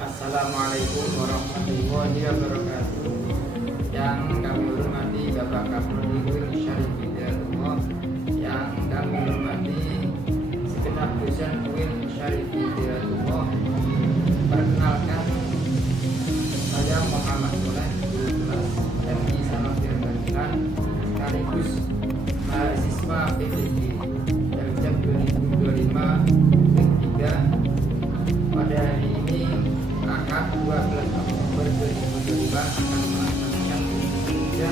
Assalamualaikum warahmatullahi wabarakatuh. Yang kami hormati Bapak Kapolri Syarif Hidayatullah, yang kami hormati segenap dosen UIN Syarif Hidayatullah. Perkenalkan, saya Muhammad Soleh, guru kelas MI Sanawiyah Bandilan, sekaligus mahasiswa PPG Jam 2025 3. Pada hari ini Ahad 12 Oktober 2025 akan melaksanakan kerja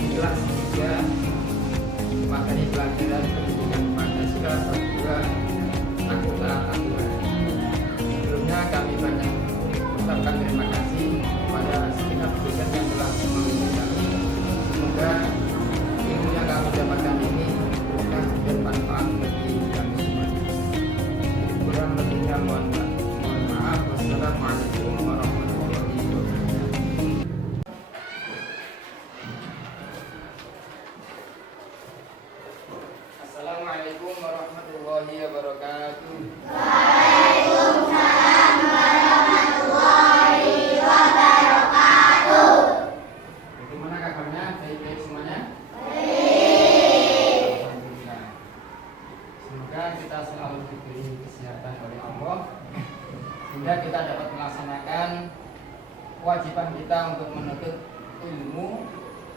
kelas 3 materi pelajaran pendidikan Pancasila bab 2 anggota aturan. Sebelumnya kami banyak mengucapkan terima kasih kepada segenap dosen yang telah membimbing kami. Semoga ilmu yang kami dapatkan ini berkah dan manfaat bagi kami semua. Kurang lebihnya mohon maaf. Wassalamualaikum warahmatullahi wabarakatuh. Assalamualaikum warahmatullahi wabarakatuh. Waalaikumsalam warahmatullahi wabarakatuh. Bagaimana kabarnya? Baik-baik semuanya? Baik. Alhamdulillah. Semoga kita selalu diberi kesehatan oleh Allah, sehingga kita dapat melaksanakan kewajiban kita untuk menuntut ilmu,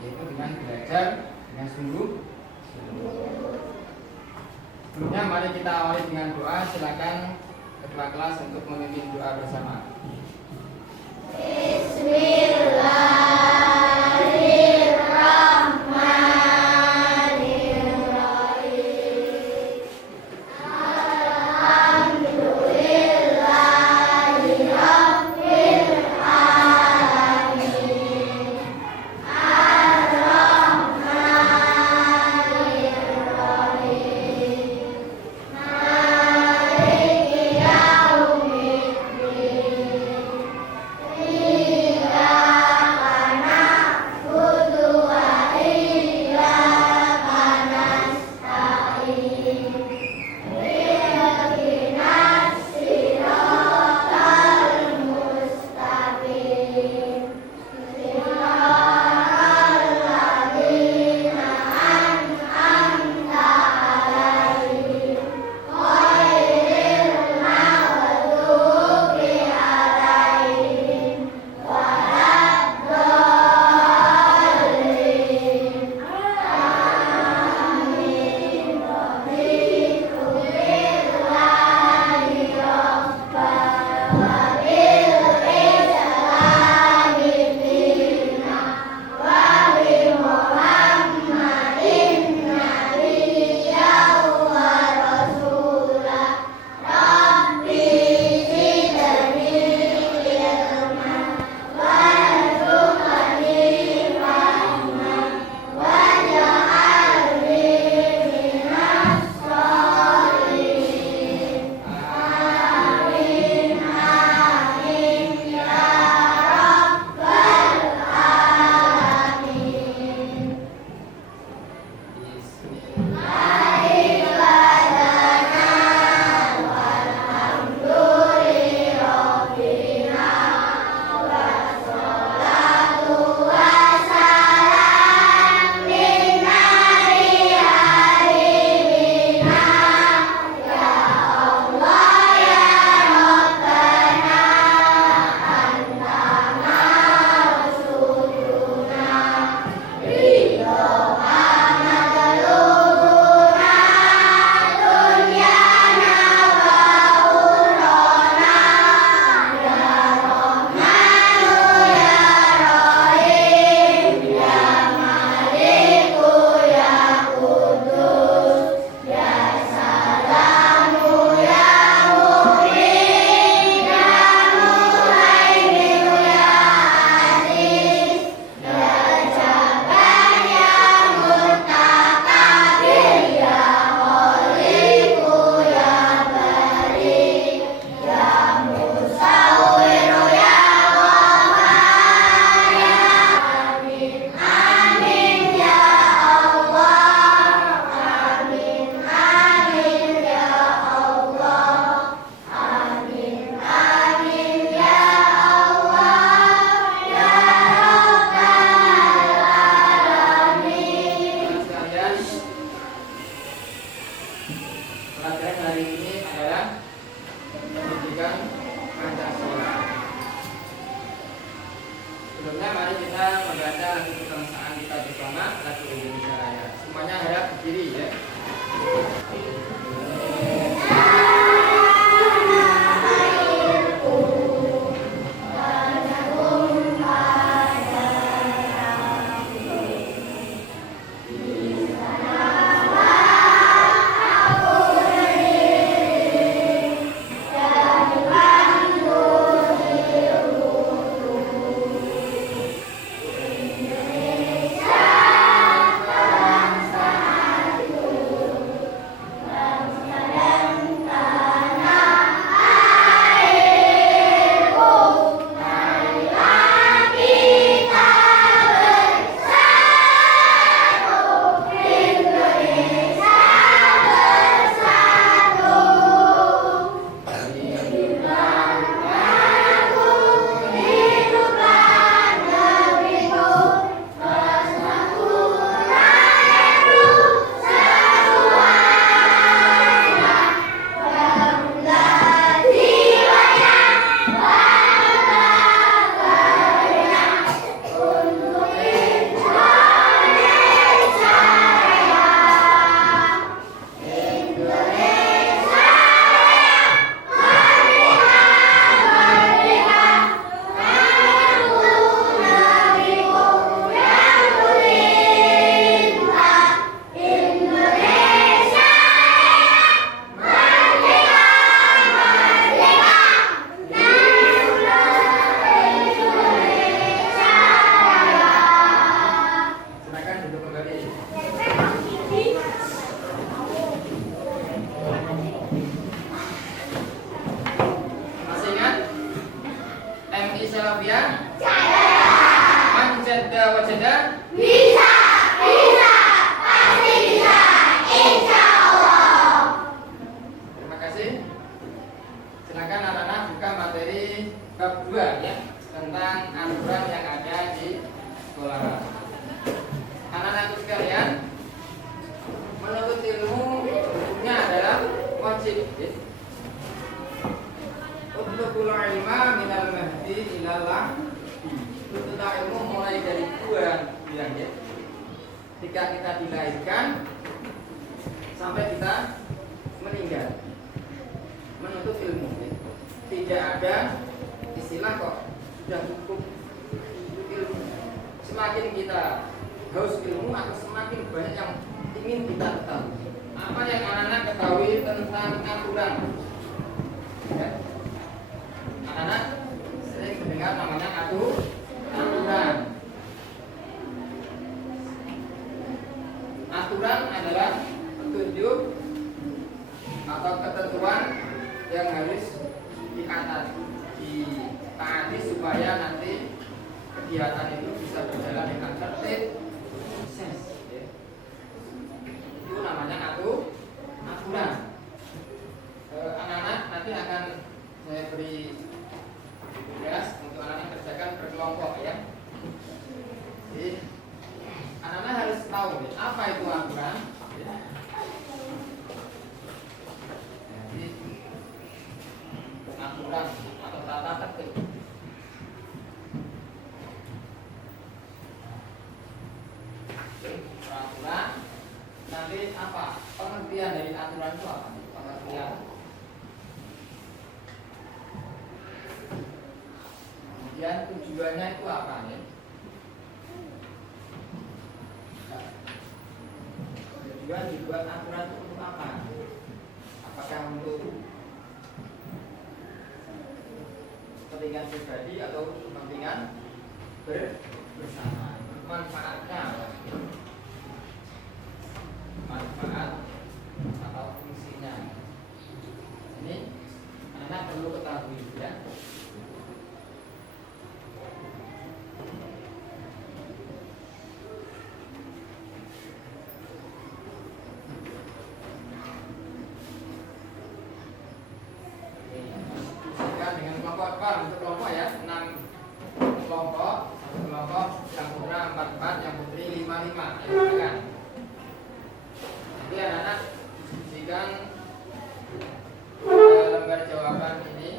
yaitu dengan belajar dengan sungguh. Sebelumnya mari kita awali dengan doa. Silakan ketua kelas untuk memimpin doa bersama. pendidikan Pancasila. Sebelumnya mari kita membaca lagu kebangsaan kita bersama, lagu Indonesia Raya. Semuanya harap berdiri ya. Silakan anak-anak buka materi bab 2 ya, tentang aturan yang ada di sekolah. Anak-anakku sekalian, menuntut ilmu hukumnya adalah wajib ya. Utlubul ilma minal mahdi ilal lahdi. Tuntut ilmu mulai dari bulan ya. Ketika kita dilahirkan sampai kita meninggal. Menuntut ilmu tidak ada istilah kok sudah cukup ilmu. Semakin kita haus ilmu atau semakin banyak yang ingin kita ketahui. Apa yang anak-anak ketahui tentang aturan ya? Anak-anak sering mendengar namanya aturan. Aturan adalah petunjuk atau ketentuan yang harus ditaati supaya nanti kegiatan itu bisa berjalan dengan tertib, sukses. Ya. Itu namanya aturan. Anak-anak nanti akan saya beri tugas untuk anak-anak kerjakan berkelompok ya. Jadi anak-anak harus tahu ya, apa itu aturan. Ya. Aturan atau tata tertib. Peraturan nanti apa? Pengertian dari aturan itu apa? Pengertian. Kemudian tujuannya itu apa ya? Tujuan dibuat aturan itu untuk apa? Apakah untuk kepentingan pribadi atau kepentingan bersama? Manfaatnya apa? Manfaat atau fungsinya? Ini anak perlu ketahui ya. Dengan kelompok untuk kelompok ya, 6 kelompok, satu kelompok yang putra 4 yang putri 5 ya, jadi anak-anak diskusikan lembar jawaban ini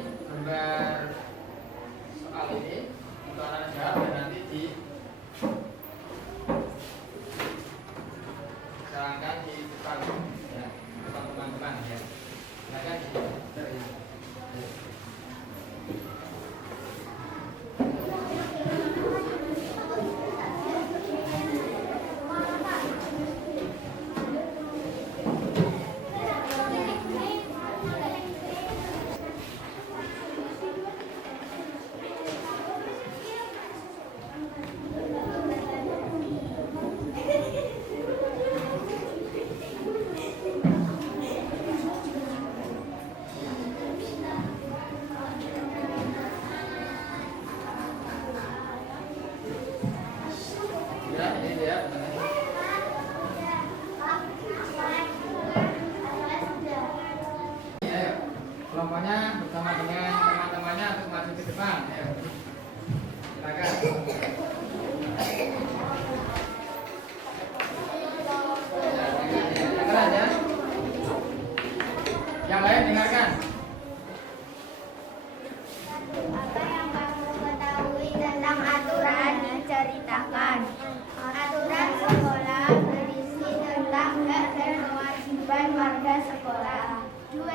sekolah. 2.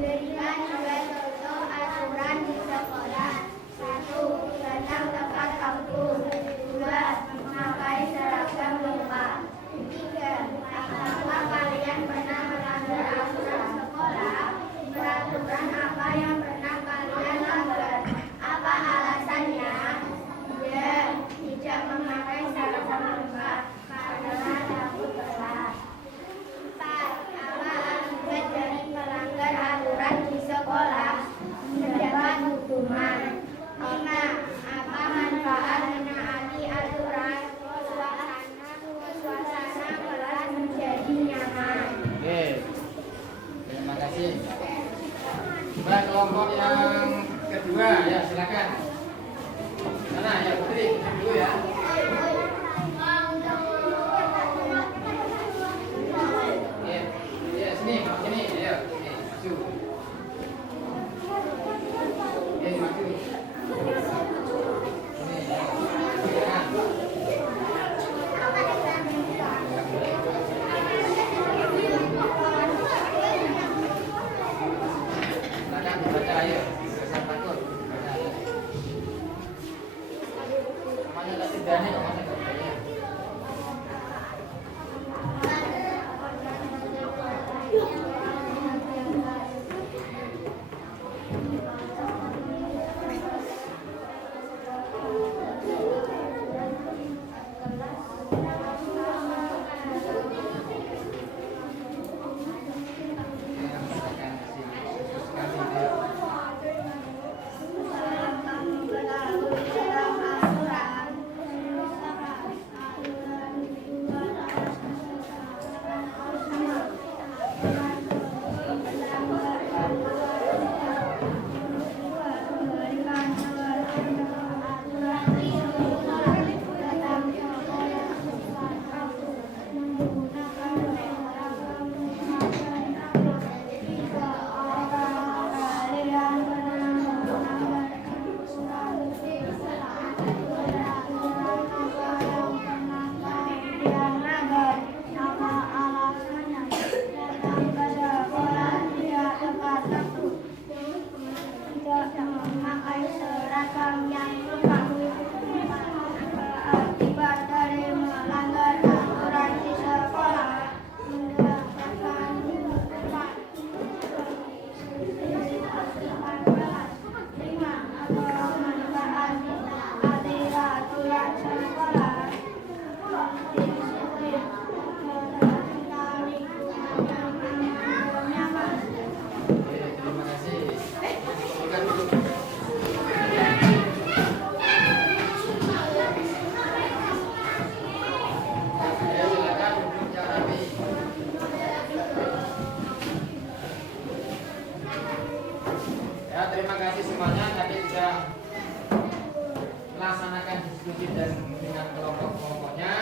Berikan 2 contoh aturan di sekolah. 1. Datang tepat waktu. 2. Memakai seragam lengkap. 3. Apakah kalian pernah melanggar aturan sekolah? Peraturan apa yang pernah kalian langgar? Apa alasannya? Ya, tidak memakai seragam lengkap karena takut telat. 4. Apa akibat dari melanggar aturan di sekolah? Mendapat hukuman. 5. Apa manfaat menaati aturan? Suasana kelas menjadi nyaman. Oke, terima kasih. Coba kelompok yang kedua, ya silakan. Sana ya Putri, dulu ya. Ya, sini, ya, maju. Ya, maju. Sini, ya. Silakan dibaca ayo. Jangan takut. Baca ayo. Namanya tadi Dani kok masih kerjanya. Terima kasih. Silakan duduk. Ya, silakan duduk yang rapi. Ya, terima kasih semuanya. Tadi sudah melaksanakan diskusi dan dengan kelompok-kelompoknya.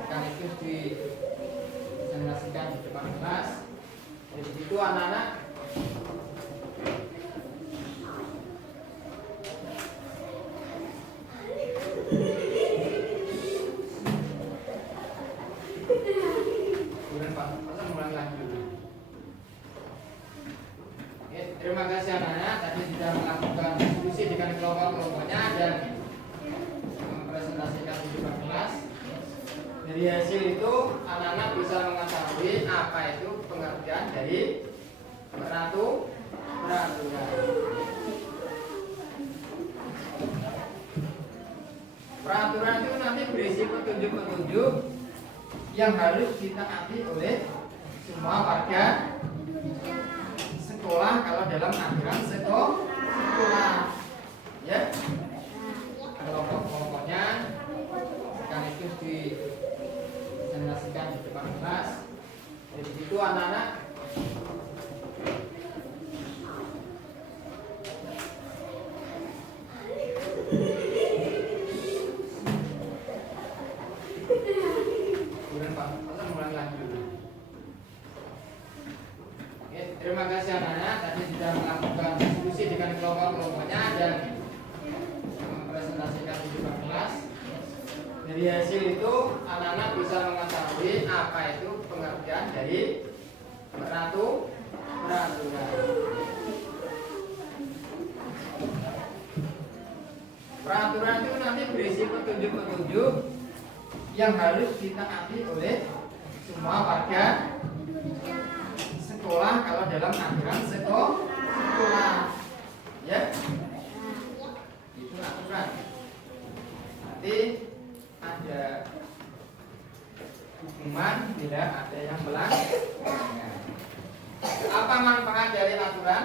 Sekaligus dipresentasikan di depan kelas. Dari situ anak-anak kemudian Pak, masa mulai lagi dulu. Oke, terima kasih anak-anak. Tadi sudah melakukan diskusi dengan kelompok-kelompoknya dan mempresentasikan di depan kelas. Dari hasil itu anak-anak bisa mengetahui apa itu pengertian dari peraturan. Peraturan itu nanti berisi petunjuk-petunjuk yang harus ditaati oleh semua warga sekolah kalau dalam aturan sekolah. Ya, kelompok-kelompoknya sekaligus dipresentasikan di depan kelas. Dari situ anak-anak kemudian Pak, masa mulai lagi dulu. Oke, terima kasih anak-anak. Tadi sudah melakukan diskusi dengan kelompok-kelompoknya dan mempresentasikan di depan kelas. Dari hasil itu anak-anak bisa mengetahui apa itu pengertian dari peraturan. Peraturan itu nanti berisi petunjuk-petunjuk yang harus ditaati oleh semua warga sekolah kalau dalam aturan sekolah. Ya, itu aturan. Nanti ada hukuman bila ada yang melanggar. Apa manfaat dari aturan?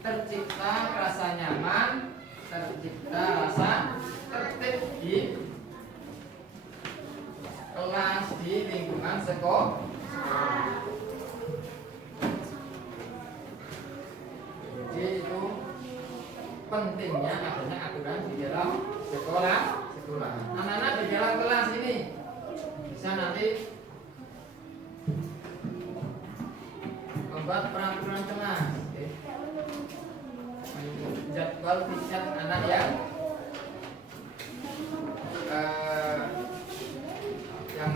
Tercipta rasa nyaman, tercipta rasa tertib di kelas, di lingkungan sekolah. Jadi itu pentingnya adanya aturan di dalam sekolah. Anak-anak di dalam kelas ini bisa nanti membuat peraturan kelas, jadwal riset anak yang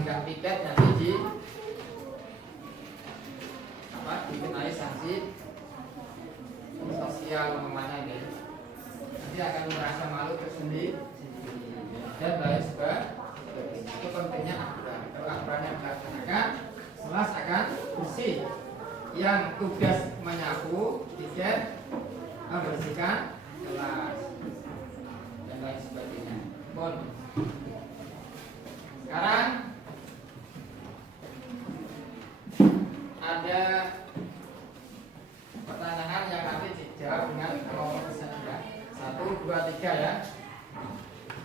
nggak piket nanti dikenai sanksi sosial umpamanya ini, nanti akan merasa malu tersendiri dan lain sebagainya. Itu pentingnya aturan. Kalau aturan yang dilaksanakan, kelas akan bersih. Yang tugas menyapu, tiket, membersihkan kelas dan lain sebagainya. Bon. Sekarang ada pertanyaan yang nanti dijawab dengan kelompok saja. 1, 2, 3 ya.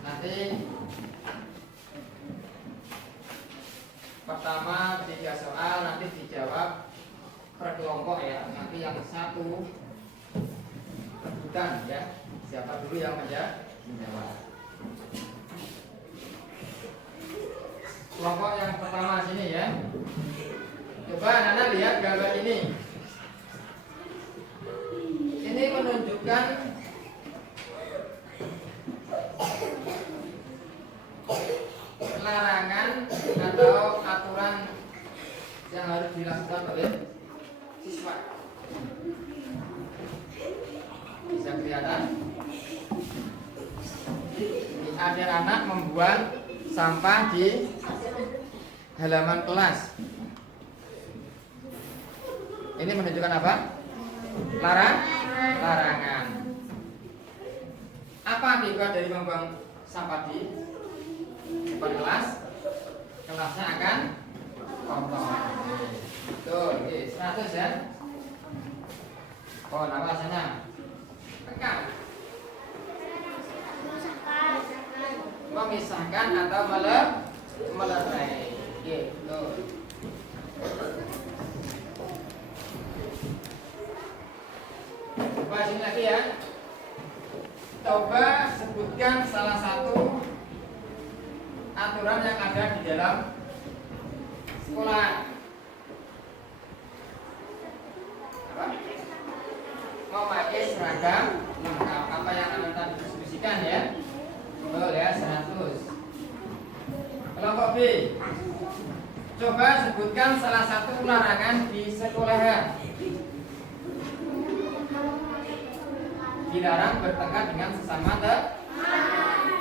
Nanti pertama 3 soal nanti dijawab per kelompok ya. Nanti yang 1 rebutan ya. Siapa dulu yang menjawab. Kelompok yang pertama sini ya. Coba Nana lihat gambar ini. Ini menunjukkan larangan atau aturan yang harus dilakukan oleh siswa. Bisa kelihatan? Ada anak membuang sampah di halaman kelas. Ini menunjukkan apa? Larangan. Apa akibat dari membuang sampah di depan kelas? Kelasnya akan kotor. Tuh, 100 ya. Oh, nama sana. Tekan. Memisahkan atau melerai. Gitu. Coba sini lagi ya. Coba sebutkan salah satu aturan yang ada di dalam sekolah. Apa? Memakai seragam lengkap. Apa yang Anda tadi diskusikan ya? Betul ya, 100. Kelompok B. Coba sebutkan salah satu larangan di sekolahan. Dilarang bertengkar dengan sesama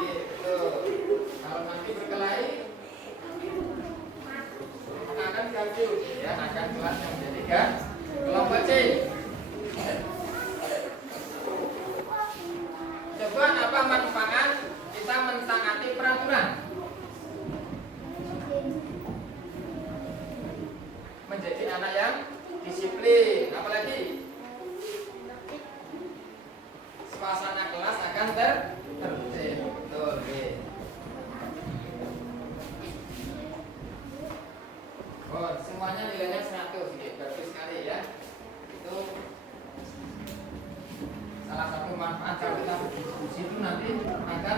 gitu. Kalau nanti berkelahi akan gaduh ya, akan kelas yang menjadi kelompok C. Coba apa manfaat kita mentaati peraturan? Menjadi anak yang disiplin, apalagi suasana kelas akan tertib. Betul, oh, semuanya nilainya 100, bagus sekali ya. Itu salah satu manfaat kalau kita berdiskusi itu nanti akan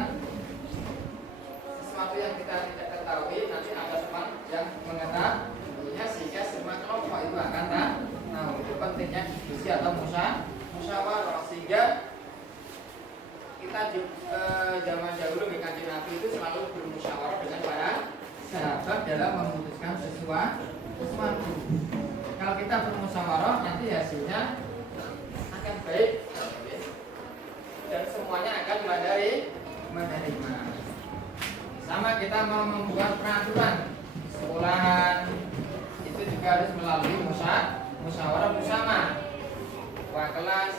sesuatu yang kita tidak ketahui, nanti ada teman yang mengetahuinya sehingga semua kelompok itu akan tahu. Itu pentingnya diskusi atau musyawarah, sehingga kita di zaman dahulu di Kanjeng Nabi itu selalu bermusyawarah dengan para sahabat dalam memutuskan sesuatu. Kalau kita bermusyawarah nanti hasilnya akan baik dan semuanya akan menerima. Sama kita mau membuat peraturan sekolahan itu juga harus melalui musyawarah bersama. Ketua kelas,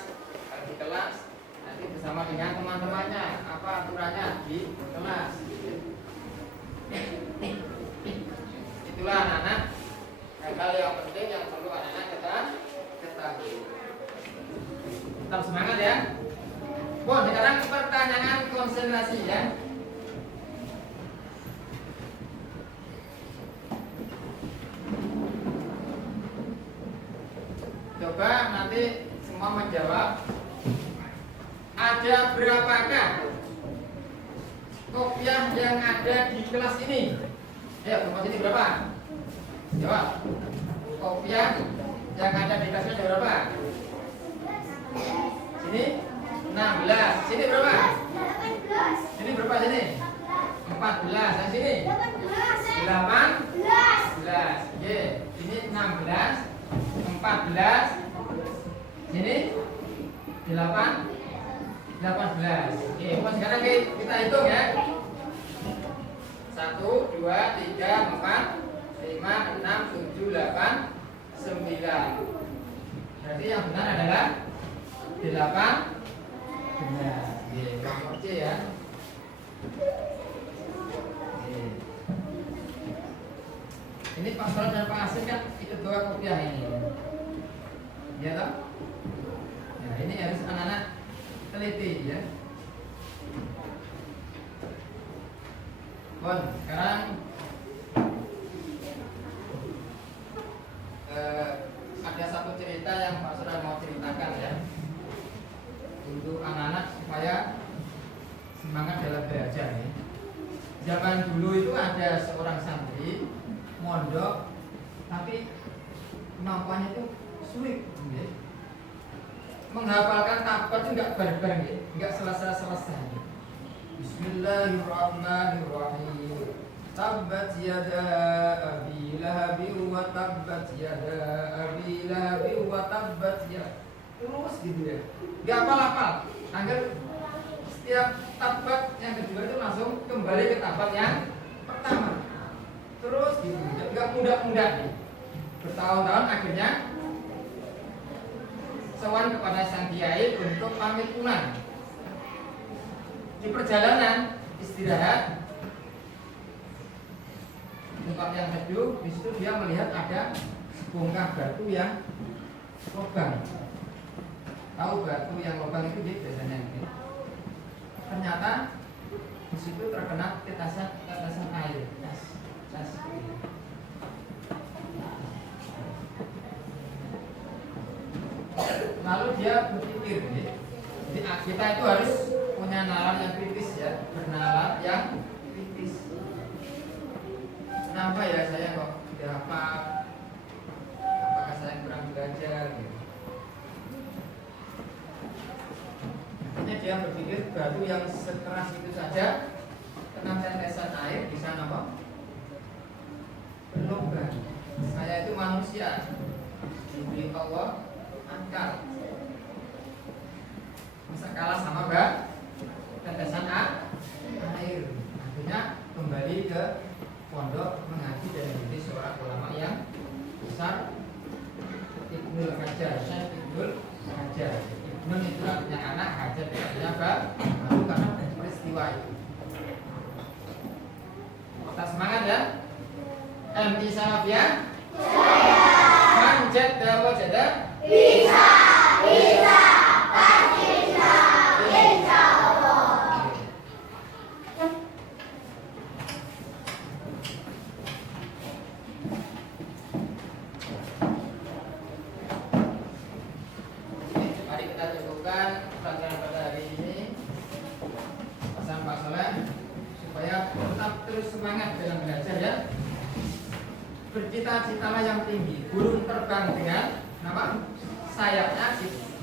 di kelas nanti bersama dengan teman-temannya apa aturannya di kelas. Itulah anak-anak hal yang penting yang perlu anak-anak kita ketahui. Tetap semangat ya. Bon, sekarang pertanyaan konsentrasi ya. Coba nanti semua menjawab. Ada berapakah kopiah yang ada di kelas ini? Ayo, kelompok sini berapa? Jawab. Kopiah yang ada di kelas ini ada berapa? Sini 16. Sini berapa? 18. Sini berapa sini? 14. Yang sini 18. Ye. Ini 16. 14. Sini 8. 18. Oke, sekarang kita hitung ya. 1, 2, 3, 4, 5, 6, 7, 8, 9. Berarti yang benar adalah 8. Benar. Kelompok C ya. Ini Pak Soleh dan Pak Asin kan ikut bawa kopiah ini. Ya toh? Nah, ini harus anak-anak teliti ya. Bon, sekarang ada satu cerita yang Pak Soleh mau ceritakan ya, untuk anak-anak supaya semangat dalam belajar ya. Zaman dulu itu ada seorang santri mondok tapi kemampuannya itu sulit ya. Menghafalkan tabat itu enggak bareng-bareng ya, enggak selesai-selesai. Bismillahirrahmanirrahim. Tabbat yada abi lahabin wa tabbat yada abi lahabin wa tabbat ya. Terus gitu ya. Enggak hafal-hafal. Agar setiap tabat yang kedua itu langsung kembali ke tabat yang pertama. Terus gitu. Enggak mudah-mudah nih. Bertahun-tahun akhirnya sowan kepada sang kiai untuk pamit pulang. Di perjalanan istirahat di tempat yang teduh, di situ dia melihat ada sebongkah batu yang lubang. Tahu batu yang lubang itu biasanya gitu. Ternyata di situ terkena tetesan air. Lalu dia berpikir, jadi kita itu harus punya nalar yang kritis ya, bernalar yang kritis. Kenapa ya saya kok tidak hafal? Apakah saya kurang belajar? Gitu. Akhirnya dia berpikir batu yang sekeras itu saja kena tetesan air bisa apa? Berlubang. Saya itu manusia, diberi Allah angkat. Masa kalah sama tetesan air. Akhirnya kembali ke pondok mengaji dan menjadi seorang ulama yang besar. Ibnul Hajar, Syekh Ibnul Hajar. Ibnul itu artinya anak, Hajar itu artinya baru karena peristiwa itu. Kita semangat ya. MI Salafiyah. Manjat dawa jada. Bisa. Pasti bisa. Insya Allah. Mari kita cukupkan pelajaran pada hari ini. Pesan Pak Soleh supaya tetap terus semangat dalam belajar ya. Bercita-citalah yang tinggi. Burung terbang dengan apa? Sayapnya,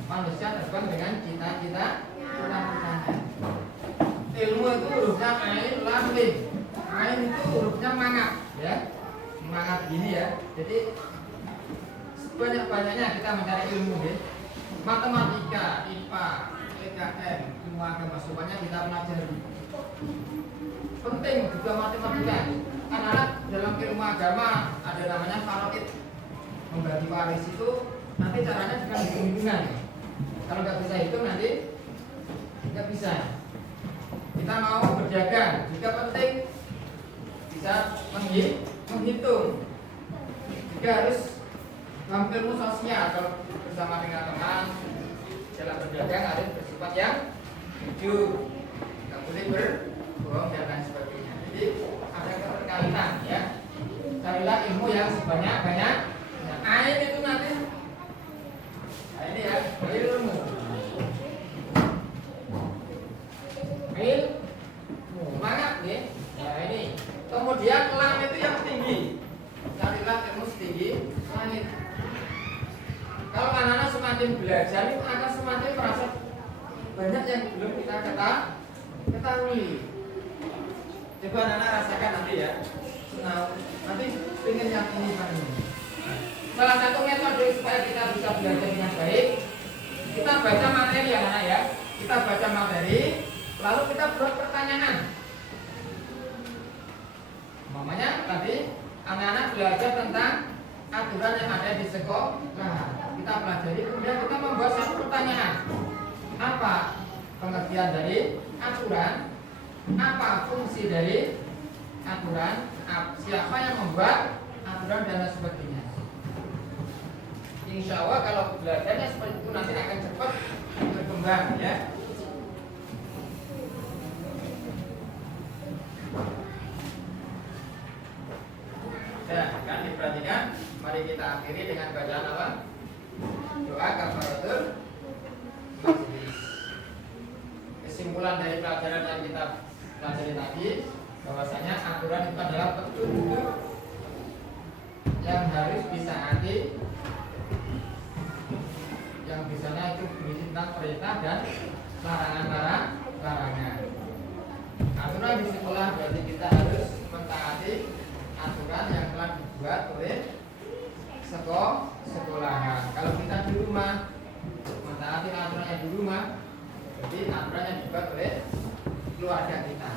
manusia terbang dengan cita-cita. Ilmu itu hurufnya ain lam mim. Ain itu hurufnya mangap, ya. Mangap gini ya. Jadi sebanyak-banyaknya kita mencari ilmu, ya. Matematika, IPA, PKN, ilmu agama semuanya kita pelajari. Penting juga matematika. Anak-anak dalam ilmu agama ada namanya faraid. Membagi waris itu nanti caranya dengan hitung-hitungan. Kalau nggak bisa hitung nanti nggak bisa. Kita mau berdagang juga penting bisa menghitung. Juga harus dalam ilmu sosial kalau bersama dengan teman dalam berdagang harus bersifat yang jujur, nggak boleh berbohong dan lain sebagainya. Jadi ada keterkaitan ya. Carilah ilmu yang sebanyak-banyak. Ain itu nanti ini ya ilmu. Ilmu mangap ya. Nah ini. Kemudian lam itu yang tinggi. Carilah ilmu setinggi langit. Kalau anak-anak semakin belajar itu akan semakin merasa banyak yang belum kita ketahui. Coba anak-anak rasakan nanti ya. Nah, nanti pengen yang ini kan ini. Salah satu metode supaya kita bisa belajar dengan baik, kita baca materi ya anak ya. Kita baca materi, lalu kita buat pertanyaan. Mamanya tadi anak-anak belajar tentang aturan yang ada di sekolah. Nah, kita pelajari kemudian kita membuat satu pertanyaan. Apa pengertian dari aturan? Apa fungsi dari aturan? Siapa yang membuat aturan dan lain sebagainya? Insya Allah kalau belajarnya seperti itu nanti akan cepat berkembang ya. Ya, kan diperhatikan. Mari kita akhiri dengan bacaan apa? Doa kafaratul majlis. Kesimpulan dari pelajaran yang kita pelajari tadi, bahwasanya aturan itu adalah petunjuk yang harus disaati, yang bisanya itu berisi tentang perintah dan larangan. Aturan di sekolah berarti kita harus mentaati aturan yang telah dibuat oleh sekolahan. Kalau kita di rumah mentaati aturan yang di rumah, berarti aturan yang dibuat oleh keluarga kita.